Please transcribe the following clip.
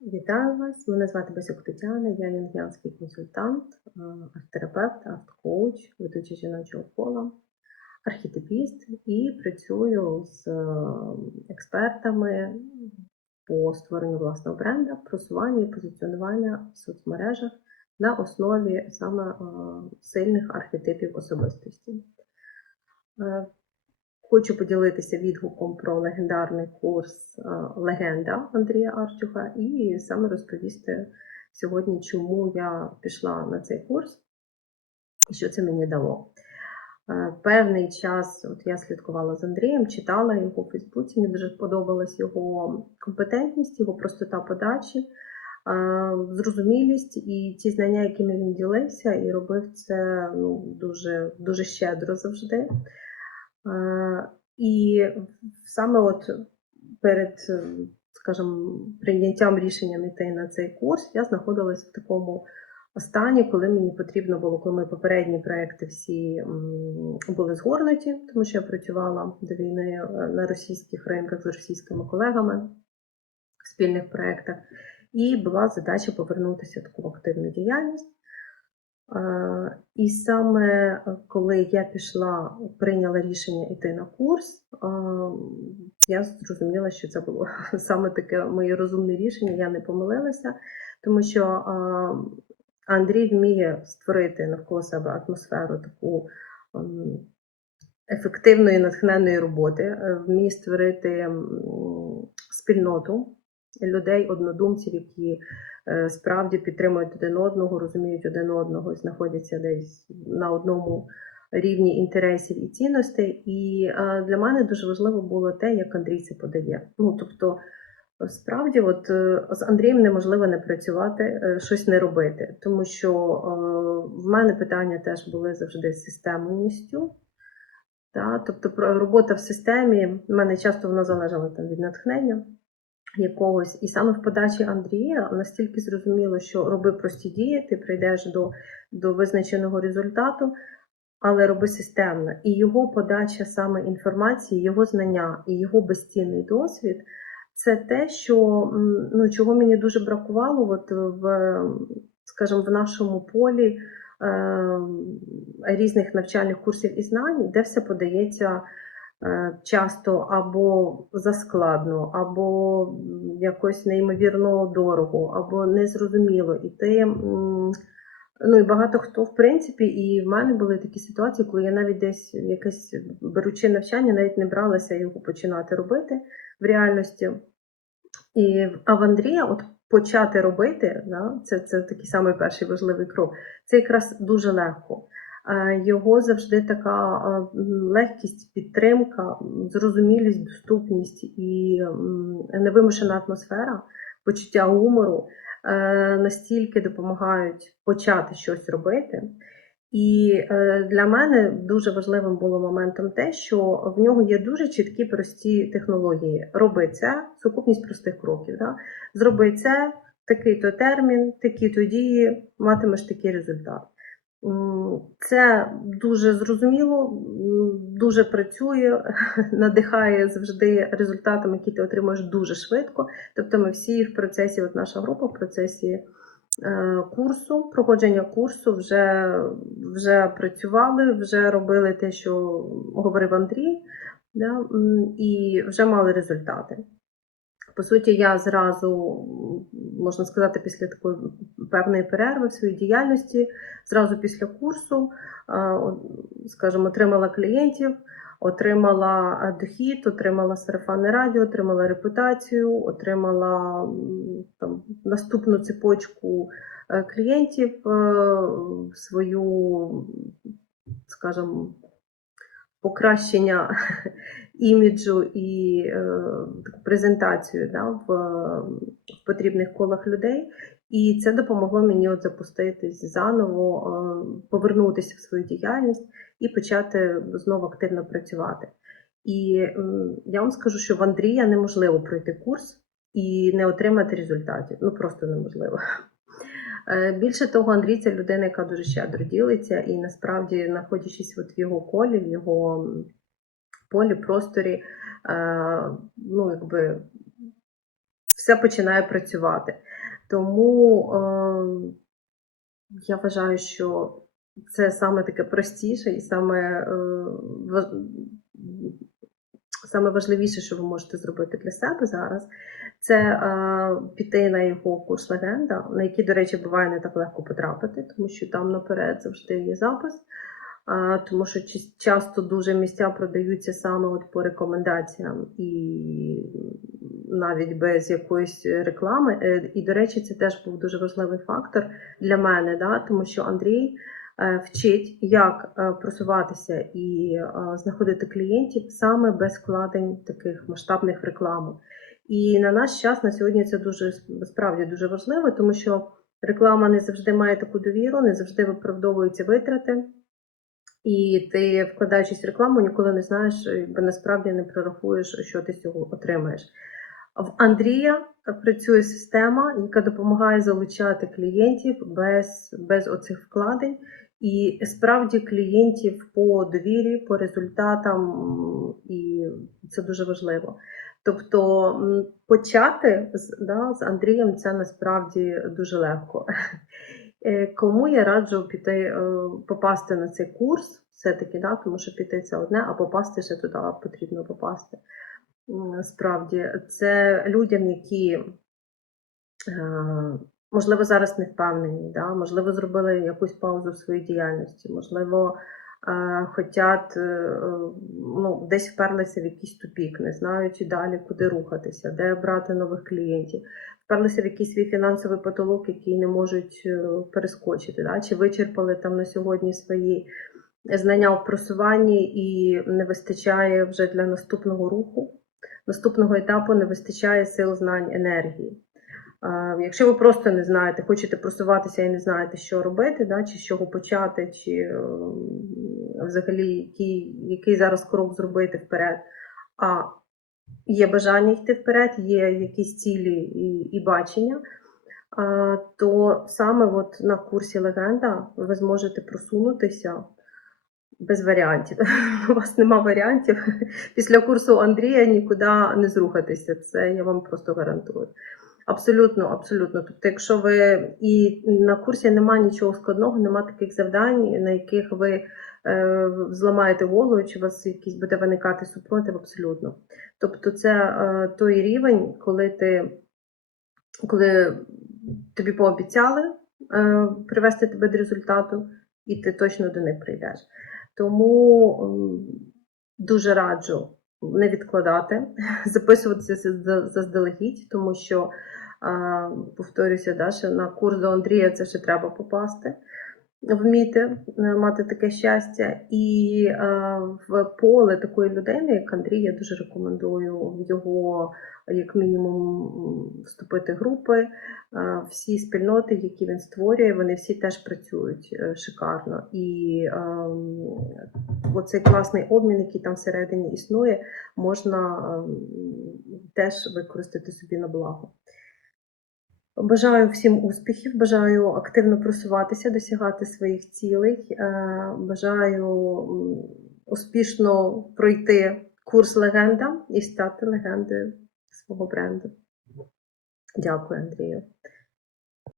Вітаю вас! Мене звати Басюк Тетяна, я юнгіанський консультант, е, арт-терапевт, арт-коуч, ведучий жіночого кола, архетипіст і працюю з е, експертами по створенню власного бренда, просування і позиціонування в соцмережах на основі саме е, сильних архетипів особистості. Хочу поділитися відгуком про легендарний курс е, Легенда Андрія Арчуха і саме розповісти сьогодні, чому я пішла на цей курс і що це мені дало. Е, Певний час от я слідкувала з Андрієм, читала його в Фейсбуці, мені дуже сподобалась його компетентність, його простота подачі, е, зрозумілість і ті знання, якими він ділився, і робив це ну, дуже, дуже щедро завжди. І саме от перед, скажімо, прийняттям рішення йти на цей курс, я знаходилась в такому стані, коли мені потрібно було, коли мої попередні проекти всі були згорнуті, тому що я працювала до війни е, на російських ринках з російськими колегами в спільних проєктах, і була задача повернутися в таку активну діяльність. Е, І саме е, коли я пішла, прийняла рішення йти на курс, е, я зрозуміла, що це було саме таке моє розумне рішення, я не помилилася, тому що Андрій вміє створити навколо себе атмосферу таку ем, ефективної, натхненної роботи, вміє створити спільноту людей, однодумців, які справді підтримують один одного, розуміють один одного знаходяться десь на одному рівні інтересів і цінностей. І е, для мене дуже важливо було те, як Андрій це подає. Ну тобто, справді, от е, з Андрієм неможливо не працювати, е, щось не робити, тому що е, в мене питання теж були завжди з системністю. Та, тобто робота в системі в мене часто вона залежала там від натхнення якогось. І саме в подачі Андрія настільки зрозуміло, що роби прості дії, ти прийдеш до, до визначеного результату, але роби системно. І його подача саме інформації, його знання і його безцінний досвід це те, що ну, чого мені дуже бракувало от в, скажімо, в нашому полі е, різних навчальних курсів і знань, де все подається часто або заскладно, або якось неймовірно дорого, або незрозуміло. І ти, ну і багато хто, в принципі, і в мене були такі ситуації, коли я навіть десь якесь беручи навчання, навіть не бралася його починати робити в реальності. І, а в Андрія, от почати робити, да, це, це такий самий перший важливий крок. Це якраз дуже легко. Е, Його завжди така е, легкість, підтримка, зрозумілість, доступність і невимушена атмосфера, почуття гумору е, настільки допомагають почати щось робити. І для мене дуже важливим було моментом те, що в нього є дуже чіткі прості технології. Роби це, сукупність простих кроків. Да? Зроби це, такий-то термін, такі-то дії, матимеш такий результат. Це дуже зрозуміло, дуже працює, надихає завжди результатами, які ти отримуєш дуже швидко. Тобто ми всі в процесі, от наша група в процесі е, курсу, проходження курсу вже, вже працювали, вже робили те, що говорив Андрій, да, і вже мали результати. По суті, я зразу, можна сказати, після такої певної перерви в своїй діяльності, зразу після курсу, е, скажімо, отримала клієнтів, отримала дохід, отримала сарафанне радіо, отримала репутацію, отримала там, наступну цепочку е, клієнтів, е, свою, скажімо, покращення іміджу і е, таку презентацію да, в, в потрібних колах людей. І це допомогло мені от запуститись заново, е, повернутися в свою діяльність і почати знову активно працювати. І я вам скажу, що в Андрія неможливо пройти курс і не отримати результатів. Ну просто неможливо. Е, Більше того, Андрій це людина, яка дуже щедро ділиться, і насправді, знаходячись от в його колі, в його полі, просторі, е, ну якби все починає працювати. Тому е, я вважаю, що це саме таке простіше і саме, е, саме важливіше, що ви можете зробити для себе зараз, це е, піти на його курс легенда, на який, до речі, буває не так легко потрапити, тому що там наперед завжди є запис. Тому що часто дуже місця продаються саме от по рекомендаціям і навіть без якоїсь реклами. Е, І, до речі, це теж був дуже важливий фактор для мене, да? тому що Андрій е, вчить, як е, просуватися і знаходити клієнтів саме без вкладень таких масштабних в рекламу. І на наш час на сьогодні це дуже справді дуже важливо, тому що реклама не завжди має таку довіру, не завжди виправдовуються витрати. І ти, вкладаючись в рекламу, ніколи не знаєш, бо насправді не прорахуєш, що ти з цього отримаєш. В Андрія працює система, яка допомагає залучати клієнтів без, без оцих вкладень. І справді клієнтів по довірі, по результатам, і це дуже важливо. Тобто почати з, да, з Андрієм це насправді дуже легко. Е, Кому я раджу піти е, попасти на цей курс, все-таки, да, тому що піти це одне, а попасти ще туди потрібно попасти. Справді, це людям, які, е, можливо, зараз не впевнені, да, можливо, зробили якусь паузу в своїй діяльності, можливо, хотять, ну, десь вперлися в якийсь тупік, не знаючи далі, куди рухатися, де брати нових клієнтів вперлися в якийсь свій фінансовий потолок, який не можуть е, перескочити, да? чи вичерпали там на сьогодні свої знання в просуванні і не вистачає вже для наступного руху, наступного етапу не вистачає сил, знань, енергії. Якщо ви просто не знаєте, хочете просуватися і не знаєте, що робити, да, чи з чого почати, чи е, взагалі який, який зараз крок зробити вперед, а є бажання йти вперед, є якісь цілі і, і бачення, то саме от на курсі легенда ви зможете просунутися без варіантів. У вас нема варіантів. Після курсу Андрія нікуди не зрухатися. Це я вам просто гарантую. Абсолютно, абсолютно. Тобто, якщо ви і на курсі немає нічого складного, немає таких завдань, на яких ви зламаєте голову, чи у вас якийсь буде виникати супротив, абсолютно. Тобто, це е, той рівень, коли ти коли тобі пообіцяли е, привести тебе до результату, і ти точно до них прийдеш. Тому дуже раджу не відкладати, записуватися заздалегідь, тому що, повторюся, да, що на курс до Андрія це ще треба попасти, вміти е, мати таке щастя. І е, в поле такої людини, як Андрій, я дуже рекомендую в його, як мінімум, вступити групи. Е, Всі спільноти, які він створює, вони всі теж працюють шикарно. І оцей класний обмін, який там всередині існує, можна ем, теж використати собі на благо. Бажаю всім успіхів, бажаю активно просуватися, досягати своїх цілей. Е, Бажаю успішно пройти курс легенда і стати легендою свого бренду. Дякую, Андрію.